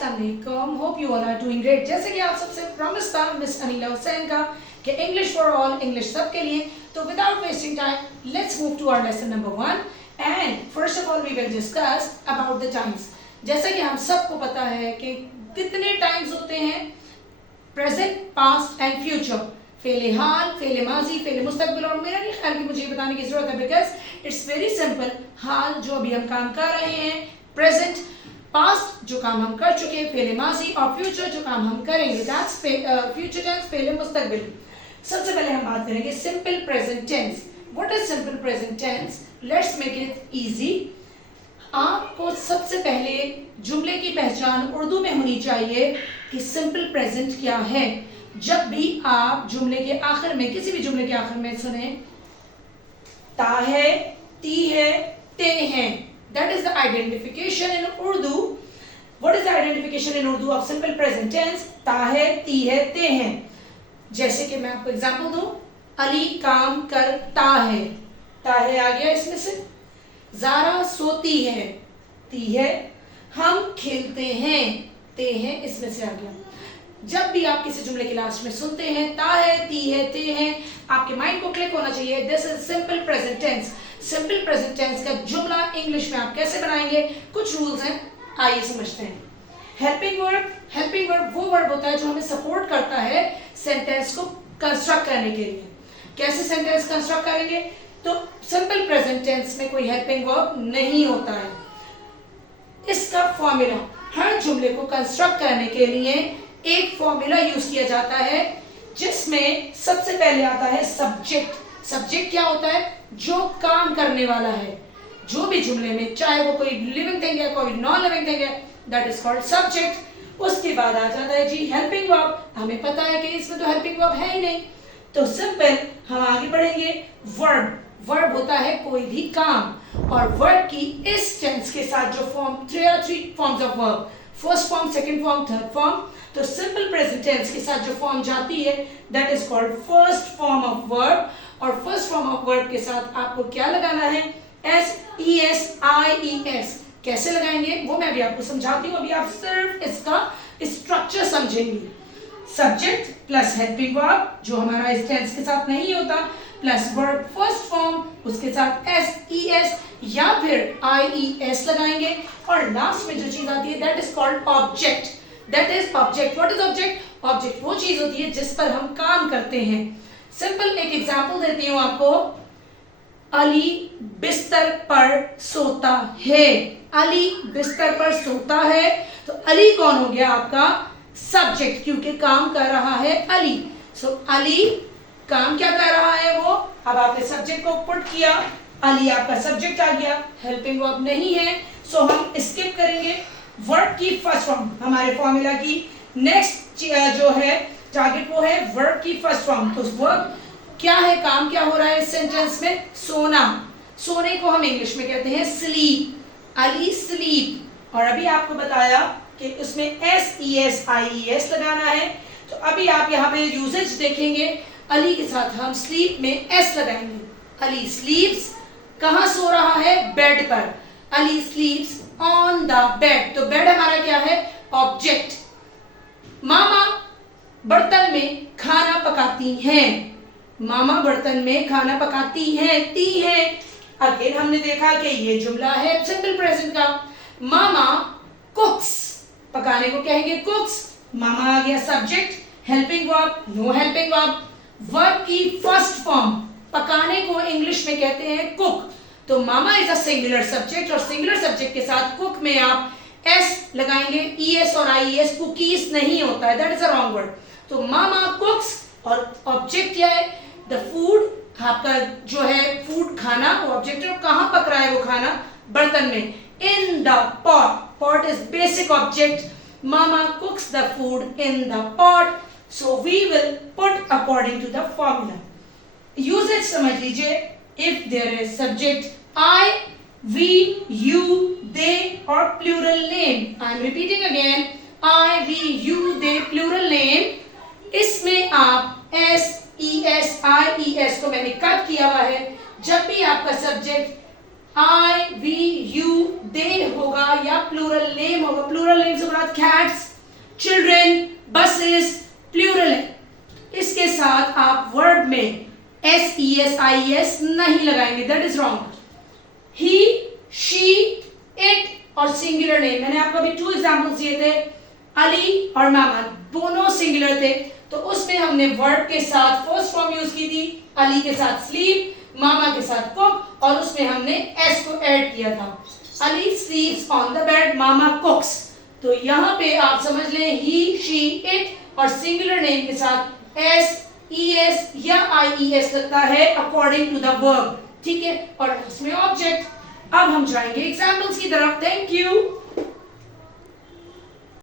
अस्सलाम वालेकुम, hope you all are doing great. जैसे कि आप सबसे प्रॉमिस था मिस अनीला हुसैन का कि इंग्लिश फॉर ऑल, इंग्लिश सबके लिए। तो without wasting time let's move to our lesson number 1 and first of all we will discuss about the times. जैसा कि हम सबको पता है कि कितने टाइम्स होते हैं, प्रेजेंट, पास्ट एंड फ्यूचर, फेले हाल, फेले माजी, फेले मुस्तकबिल। और मेरा नहीं ख्याल कि मुझे बताने की जरूरत है बिकॉज इट्स वेरी सिंपल। हाल जो अभी हम काम कर रहे हैं, प्रेजेंट, पास्ट जो काम हम कर चुके हैं, फेले माजी, और फ्यूचर जो काम हम करेंगे, दैट्स फ्यूचर टेंस, फेले मुस्तकबिल। सबसे पहले हम बात करेंगे simple present tense. What is simple present tense? Let's make it easy. आपको सबसे पहले जुमले की पहचान उर्दू में होनी चाहिए कि सिंपल प्रेजेंट क्या है। जब भी आप जुमले के आखिर में, किसी भी जुमले के आखिर में सुने ता है, ती है, ते हैं, that is the identification in Urdu. What is the identification in Urdu of simple present tense? ता है, ती है, ते हैं। जैसे कि मैं आपको एग्जांपल दूं, अली काम करता है, ता है आ गया इसमें से। ज़ारा सोती है, ती है। हम खेलते हैं, ते हैं इसमें से आ गया। जब भी आप किसी जुमले के लास्ट में सुनते हैं ता है, ती है, ते हैं, आपके माइंड को क्लिक होना चाहिए this is simple present tense. Simple present tense का जुमला इंग्लिश में आप कैसे बनाएंगे, कुछ रूल्स हैं, आइए समझते हैं। हेल्पिंग वर्ब, हेल्पिंग वर्ब वो वर्ब होता है जो हमें सपोर्ट करता है सेंटेंस को कंस्ट्रक्ट करने के लिए। कैसे सेंटेंस कंस्ट्रक्ट करेंगे? तो सिंपल प्रेजेंट टेंस में कोई हेल्पिंग वर्ब नहीं होता है। इसका फॉर्मूला, हर जुमले को कंस्ट्रक्ट करने के लिए एक फॉर्मूला यूज किया जाता है जिसमें सबसे पहले आता है सब्जेक्ट। सब्जेक्ट क्या होता है? जो काम करने वाला है। जो भी जुमले में, चाहे वो कोई लिविंग थिंग है, कोई नॉन लिविंग थिंग है, दैट इज कॉल्ड सब्जेक्ट। उसके बाद आ जाता है जी हेल्पिंग वर्ब। हमें पता है कि इसमें तो हेल्पिंग वर्ब है ही नहीं, तो सिंपल हम आगे बढ़ेंगे। वर्ब, वर्ब होता है कोई भी काम, और वर्ब की इस टेंस के साथ जो form, three forms of verb, first form, second form, third form. तो सिंपल प्रेजेंट टेंस के साथ जो फॉर्म जाती है that is called first form of verb. और फर्स्ट फॉर्म ऑफ वर्ब के साथ आपको क्या लगाना है? S E S I E S. कैसे लगाएंगे वो मैं भी आपको समझाती हूँ, अभी आप सिर्फ इसका स्ट्रक्चर समझेंगे। सब्जेक्ट प्लस हेल्पिंग वर्ब जो हमारा इस टेंस के साथ नहीं होता, प्लस वर्ब फर्स्ट फॉर्म, उसके साथ एस ई एस या फिर आई ई एस लगाएंगे, और लास्ट में जो चीज आती है that is called object. That is object. What is object? Object वो चीज होती है जिस पर हम काम करते हैं। सिंपल एक एग्जांपल देती हूं आपको। अली बिस्तर पर सोता है। अली बिस्तर पर सोता है, तो अली कौन हो गया आपका? सब्जेक्ट, क्योंकि काम कर रहा है अली। सो अली काम क्या कर रहा है वो। अब आपने सब्जेक्ट को पुट किया, अली आपका सब्जेक्ट आ गया, हेल्पिंग वर्ब नहीं है, सो हम स्किप करेंगे। वर्ब की फर्स्ट फॉर्म, हमारे फॉर्मूला की नेक्स्ट जो है टारगेट वो है वर्ब की फर्स्ट फॉर्म। तो वर्ब क्या है, काम क्या हो रहा है इस सेंटेंस में? सोना। सोने को हम इंग्लिश में कहते हैं स्लीप। अली स्लीप। और अभी आपको बताया कि उसमें S E S I E S लगाना है, तो अभी आप यहाँ पे यूजेज देखेंगे। अली के साथ हम स्लीप में एस लगाएंगे। अली स्लीप्स, कहाँ सो रहा है? बेड पर। Ali स्लीप्स on the bed. तो बेड हमारा क्या है? ऑब्जेक्ट। मामा बर्तन में खाना पकाती हैं। मामा बर्तन में खाना पकाती हैं, ती हैं। अगेन हमने देखा कि ये जुमला है सिंपल प्रेजेंट का। मामा कुक्स, पकाने को कहेंगे कुक्स। मामा आ गया subject, helping verb, no helping verb. Verb की फर्स्ट फॉर्म, पकाने को इंग्लिश में कहते हैं कुक। तो mama is a singular subject, और सिंगुलर सब्जेक्ट के साथ कुक में आप एस लगाएंगे, ई एस और आई एस। कुकीज नहीं होता है, that is a wrong word. तो मामा कुक्स, और ऑब्जेक्ट क्या है? द फूड, आपका जो है फूड खाना, वो ऑब्जेक्ट है। कहाँ पक रहा है वो खाना? बर्तन में। In the pot, pot is basic object. Mama cooks the food in the pot. So we will put according to the formula. Usages समझ लीजिए। If there is subject I, we, you, they or plural name. I am repeating again. I, we, you, they plural name. इसमें आप S, E, S, I, E, S को मैंने cut किया हुआ है। जब भी आपका सब्जेक्ट I, we, you, दे होगा या प्लूरल नेम होगा। प्लूरल नेम से मुराद कैट्स, चिल्ड्रन, बसेस, प्लूरल है। इसके साथ आप वर्ब में SES नहीं लगाएंगे, that is wrong. He, she, it और सिंगुलर नेम, मैंने आपको अभी 2 एग्जांपल्स दिए थे, अली और मामा, दोनों सिंगुलर थे, तो उसमें हमने वर्ब के साथ फर्स्ट फॉर्म यूज की थी, अली के साथ स्लीप, मामा के साथ कुक, और उसमें हमने एस को ऐड किया था। अली स्लीप्स ऑन द बेड, मामा कुक्स। तो यहाँ पे आप समझ लें ही, शी, इट और सिंगुलर नेम के साथ SES या IES लगता है अकॉर्डिंग टू द वर्ब, ठीक है। और उसमें ऑब्जेक्ट। अब हम जाएंगे एग्जाम्पल्स की तरफ। Thank you.